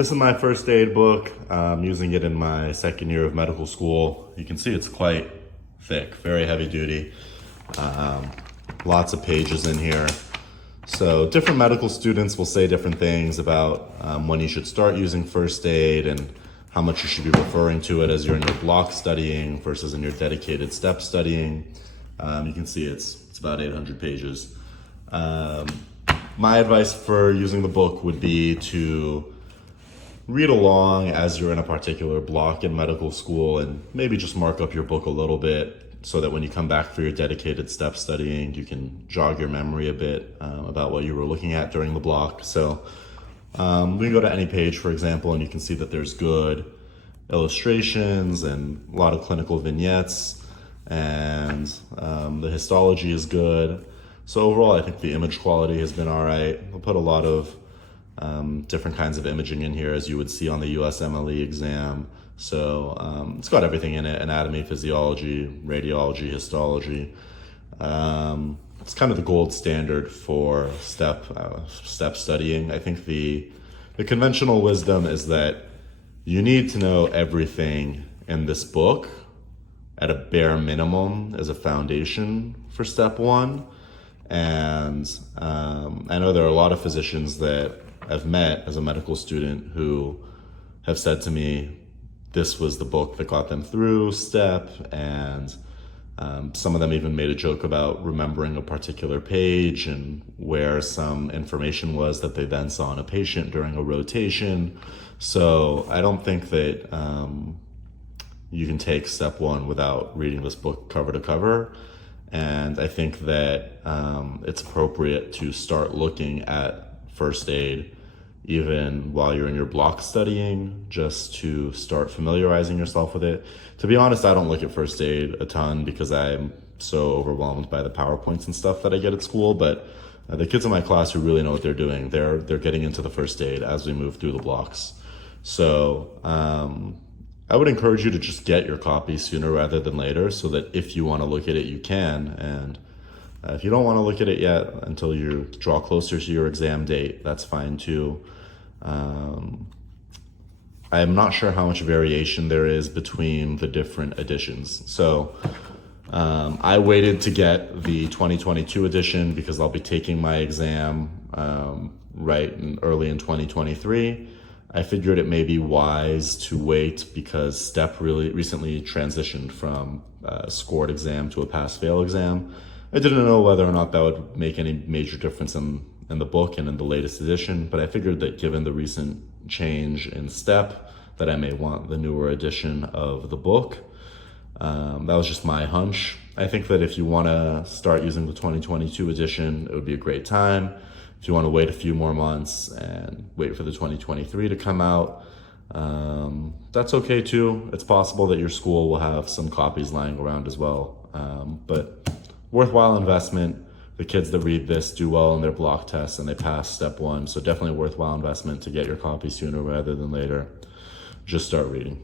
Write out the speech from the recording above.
This is my first aid book. I'm using it in my second year of medical school. You can see it's quite thick, very heavy duty. Lots of pages in here. So different medical students will say different things about when you should start using first aid and how much you should be referring to it as you're in your block studying versus in your dedicated step studying. You can see it's about 800 pages. My advice for using the book would be to read along as you're in a particular block in medical school and maybe just mark up your book a little bit so that when you come back for your dedicated step studying, you can jog your memory a bit about what you were looking at during the block. So we can go to any page, for example, and you can see that there's good illustrations and a lot of clinical vignettes, and the histology is good. So overall, I think the image quality has been all right. We'll put a lot of different kinds of imaging in here, as you would see on the USMLE exam. So it's got everything in it: anatomy, physiology, radiology, histology. It's kind of the gold standard for step studying. I think the conventional wisdom is that you need to know everything in this book at a bare minimum as a foundation for step one. And I know there are a lot of physicians that I've met as a medical student who have said to me, this was the book that got them through step, and some of them even made a joke about remembering a particular page and where some information was that they then saw in a patient during a rotation. So I don't think that you can take step one without reading this book cover to cover. And I think that it's appropriate to start looking at first aid even while you're in your block studying, just to start familiarizing yourself with it. To be honest, I don't look at first aid a ton because I'm so overwhelmed by the PowerPoints and stuff that I get at school, but the kids in my class who really know what they're doing, they're getting into the first aid as we move through the blocks. So I would encourage you to just get your copy sooner rather than later, so that if you want to look at it, you can. And if you don't want to look at it yet until you draw closer to your exam date, that's fine too. I'm not sure how much variation there is between the different editions. So I waited to get the 2022 edition because I'll be taking my exam early in 2023. I figured it may be wise to wait because STEP really recently transitioned from a scored exam to a pass-fail exam. I didn't know whether or not that would make any major difference in the book and in the latest edition, but I figured that given the recent change in STEP, that I may want the newer edition of the book. That was just my hunch. I think that if you want to start using the 2022 edition, it would be a great time. If you want to wait a few more months and wait for the 2023 to come out, that's okay too. It's possible that your school will have some copies lying around as well. But worthwhile investment. The kids that read this do well in their block tests and they pass step one. So definitely a worthwhile investment to get your copy sooner rather than later. Just start reading.